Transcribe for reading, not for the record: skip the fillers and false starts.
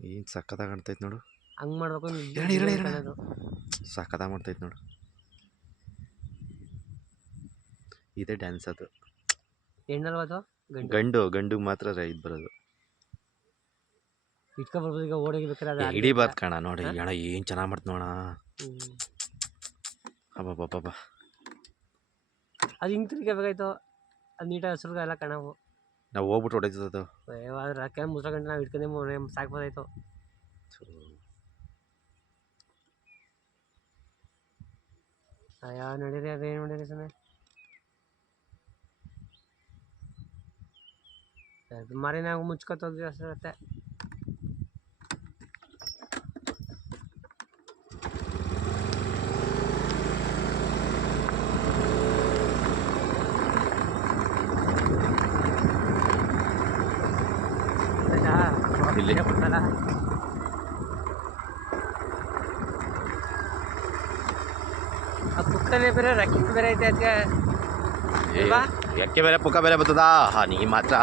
ಏನು ಸಕ್ಕತ್ತಾಗಿ ಕಾಣ್ತೈತೆ ನೋಡು. ಹಂಗೆ ಮಾಡ್ಬೇಕು ಸಕ್ಕತ್ತಾಗಿ ಮಾಡ್ತೈತೆ ನೋಡು. ಇದೇ ಡ್ಯಾನ್ಸ್ ಅದು. ಹೆಣ್ಣಲ್ವದು ಗಂಡು ಮಾತ್ರ ಇದು ಬರೋದು. ಇಟ್ಕೊಬರ್ಬೋದು ಈಗ ಓಡೋಗಿಬೇಕಾದ್ರೆ ಹಿಡಿಬಾರ್ದು ಕಣ. ನೋಡಿ ಅಣ್ಣ ಏನು ಚೆನ್ನಾಗಿ ಮಾಡ್ತು ನೋಣ. ಅಬ್ಬಬ್ಬಬ್ಬ ಅದು ಹಿಂಗೆ ತಿರ್ಗಬೇಕಾಯ್ತು. ಅದು ನೀಟಾಗಿ ಹಸ್ರು ಎಲ್ಲ ಕಣವು. ನಾವು ಹೋಗ್ಬಿಟ್ಟು ಹೊಡೆತದ ಅದ್ರ ಮುಸ್ಕೊಂಡು ನಾವು ಇಟ್ಕೊಂಡೆ ಸಾಕ್ಬೋದಾಯ್ತು. ಅಯ್ಯೋ ನಡೀರಿ ಅದೇನು ನೋಡಿರಿ ಸಮಯ ಮಾರಿ ನಾವು ಮುಚ್ಕೊತೋದ್ವಿ ಅಷ್ಟೇ. ಕೊಡ್ತಲ್ಲ ಆ ಪುಕ್ಕನೇ ಬೇರೆ ರಕ್ಕಿನ ಬೇರೆ ಐತೆ ಅದಕ್ಕೆ ಎಕ್ಕೆ ಬೇರೆ ಪುಕ್ಕ ಬೇರೆ ಬರ್ತದಾ. ನೀ ಮಾತ್ರ